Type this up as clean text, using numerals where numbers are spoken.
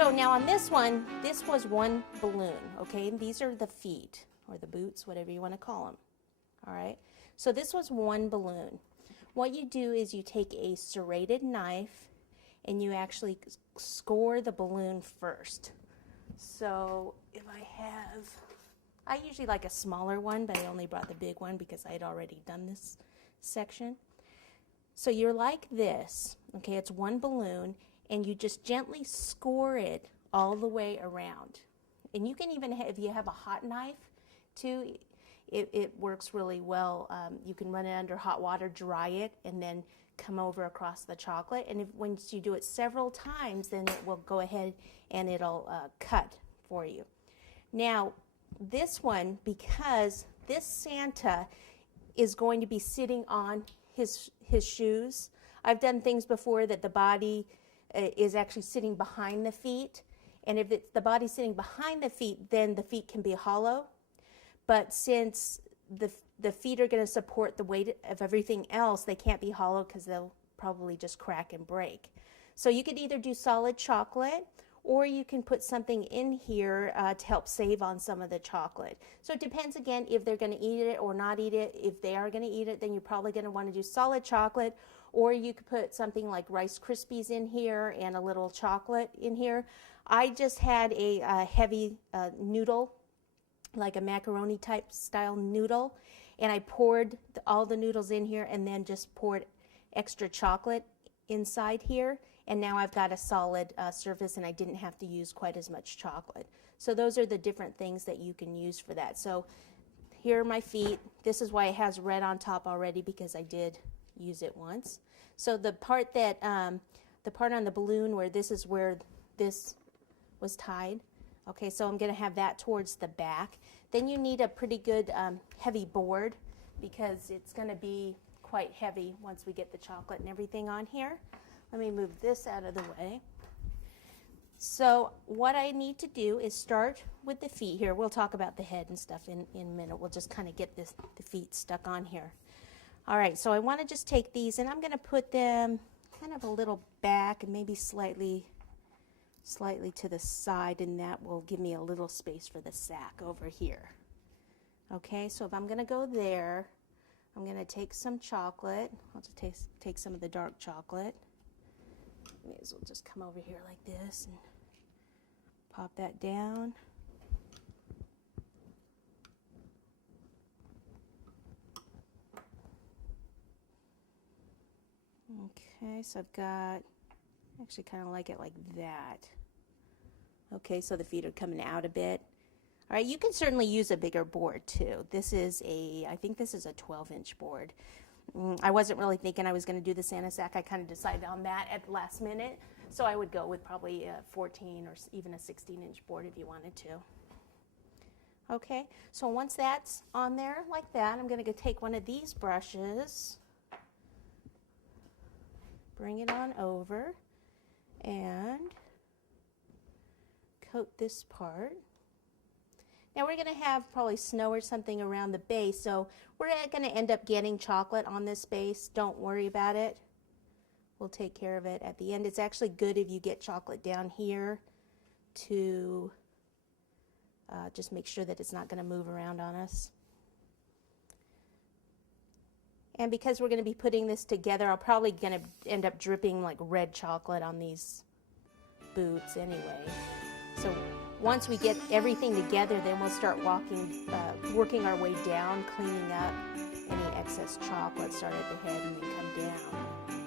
So now on this one, this was one balloon, okay? These are the feet, or the boots, whatever you want to call them, all right? So this was one balloon. What you do is you take a serrated knife and you actually score the balloon first. So if I usually like a smaller one, but I only brought the big one because I had already done this section. So you're like this, okay? It's one balloon, and you just gently score it all the way around. And you can even, if you have a hot knife too, it works really well. You can run it under hot water, dry it, and then come over across the chocolate. And once you do it several times, then it will go ahead and it'll cut for you. Now, this one, because this Santa is going to be sitting on his shoes. I've done things before that the body is actually sitting behind the feet. And if it's the body sitting behind the feet, then the feet can be hollow. But since the feet are going to support the weight of everything else, they can't be hollow because they'll probably just crack and break. So you could either do solid chocolate, or you can put something in here to help save on some of the chocolate. So it depends again if they're going to eat it or not eat it. If they are going to eat it, then you're probably going to want to do solid chocolate, or you could put something like Rice Krispies in here and a little chocolate in here. I just had a heavy noodle, like a macaroni type style noodle, and I poured all the noodles in here and then just poured extra chocolate inside here, and now I've got a solid surface, and I didn't have to use quite as much chocolate. So those are the different things that you can use for that. So here are my feet. This is why it has red on top already, because I did use it once. So the part that the part on the balloon where this is where this was tied, okay, so I'm going to have that towards the back. Then you need a pretty good heavy board, because it's going to be quite heavy once we get the chocolate and everything on here. Let me move this out of the way. So what I need to do is start with the feet here. We'll talk about the head and stuff in a minute. We'll just kind of get the feet stuck on here. All right, so I want to just take these, and I'm going to put them kind of a little back and maybe slightly to the side, and that will give me a little space for the sack over here. Okay, so if I'm going to go there, I'm going to take some chocolate. I'll just take some of the dark chocolate. May as well just come over here like this and pop that down. Okay, so I've got, actually kind of like it like that. Okay, so the feet are coming out a bit. All right, you can certainly use a bigger board too. This is I think this is a 12-inch board. I wasn't really thinking I was going to do the Santa sack. I kind of decided on that at the last minute. So I would go with probably a 14 or even a 16-inch board if you wanted to. Okay, so once that's on there like that, I'm going to go take one of these brushes, bring it on over, and coat this part. Now we're going to have probably snow or something around the base, so we're going to end up getting chocolate on this base. Don't worry about it. We'll take care of it at the end. It's actually good if you get chocolate down here to just make sure that it's not going to move around on us. And because we're going to be putting this together, I'm probably going to end up dripping like red chocolate on these boots anyway. So once we get everything together, then we'll start working our way down, cleaning up any excess chocolate. Start at the head and then come down.